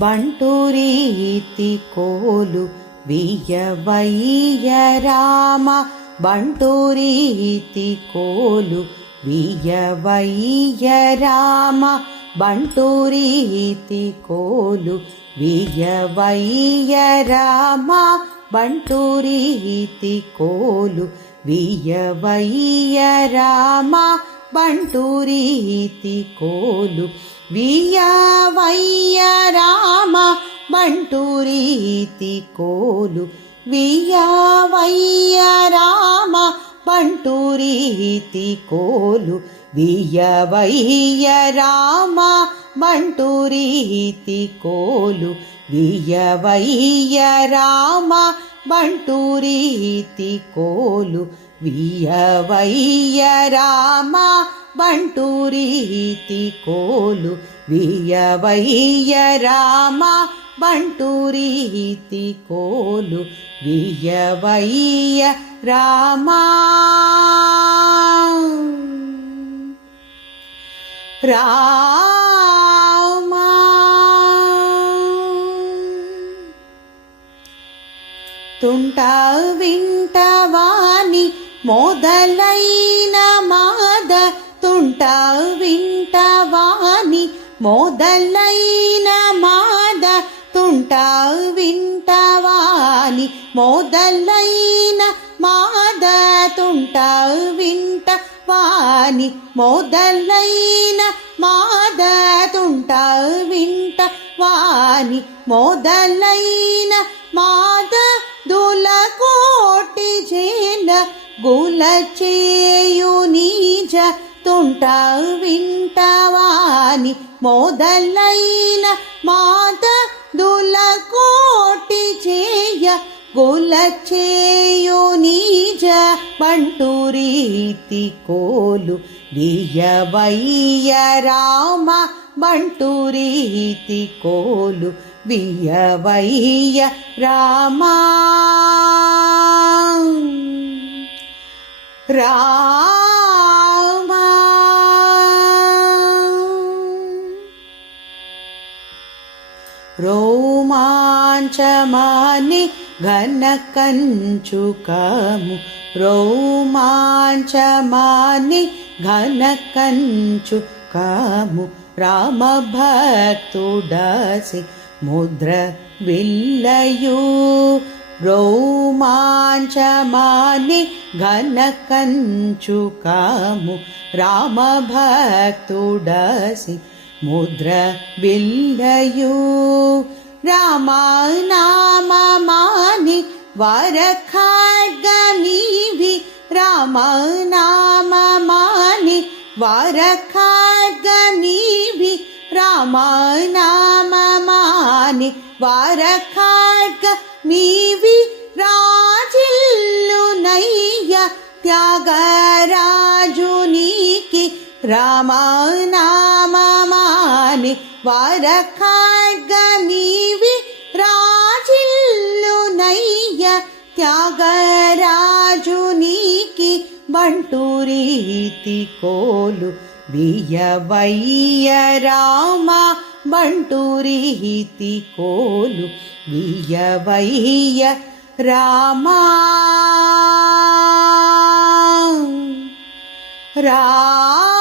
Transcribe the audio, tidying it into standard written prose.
ಬಂಟೂರೀತಿ ಕೋಲು ವಿಯವಯ್ಯ ರಾಮ ಬಂಟೂರೀತಿ ಕೋಲು ವಿಯವಯ್ಯ ರಾಮ ಬಂಟೂರೀತಿ ಕೋಲು ವಿಯವಯ್ಯ ರಾಮ ಬಂಟೂರೀತಿ ಕೋಲು ವಿಯವಯ್ಯ ರಾಮ ಬಂಟೂರೀತಿ ಕೋಲು ವಿಯವಯ್ಯ ರಾಮ ಬಂಟೂರೀತಿ ಕೋಲು ವಿಯವಯ್ಯ ರಾಮ ಬಂಟೂರೀತಿ ಕೋಲು ವಿಯವಯ್ಯ ರಾಮ ಬಂಟೂರೀತಿ ಕೋಲು ವಿಯವಯ್ಯ ರಾಮ ಬಂಟೂರೀತಿ ಕೋಲು ವಿಯವಯ್ಯ ರಾಮ ಬಂಟೂರೀತಿ ಕೋಲು ವಿಯವಯ್ಯ ರಾಮ ಬಂಟೂರೀತಿ ಕೋಲು ವಿಯವಯ್ಯ ರಾಮ రామ తుంట వింటవాని మొదలైన మాద తుంట వింటవాని మొదలైన మాద తుంట వింటవాని మొదలైన మాద తుంట వింటవాని మొదలైన మాద తుంట వింటవాని మొదలైన మాద దుల కోటి చేల గుల చేయు నీజ తుంట వింటవాని మొదలైన మాద దుల కోటి చేయ గుల చేయు నీజ ಬಂಟೂರೀತಿ ಕೋಲು ವಿಯವಯ್ಯ ರಾಮ ಬಂಟೂರೀತಿ ಕೋಲು ವಿಯವಯ್ಯ ರಾಮ ರಾಮ ರೋಮಾಂಚಮಾನಿ ಘನ ಕಂಚುಕము రోమాంచమాని ఘన కంచుకము రామ భక్తుడసి ముద్ర విల్లయు రోమాంచమాని ఘన కంచుకము రామ భక్తుడసి ముద్ర విల్లయు రామనామమాని వరఖడ్గనీవి రామనామమాని వరఖడ్గనీవి రామనామమాని వరఖడ్గనీవి రాజిల్లునయ్య త్యాగరాజునికి రామనామమాని వరఖడ్గనీవి రాజిల్లునయ్య త్యాగరాజునికి ಬಂಟೂರೀತಿ ಕೋಲು ವಿಯವಯ್ಯ ರಾಮ ಬಂಟೂರೀತಿ ಕೋಲು ವಿಯವಯ್ಯ ರಾಮ ರಾಮ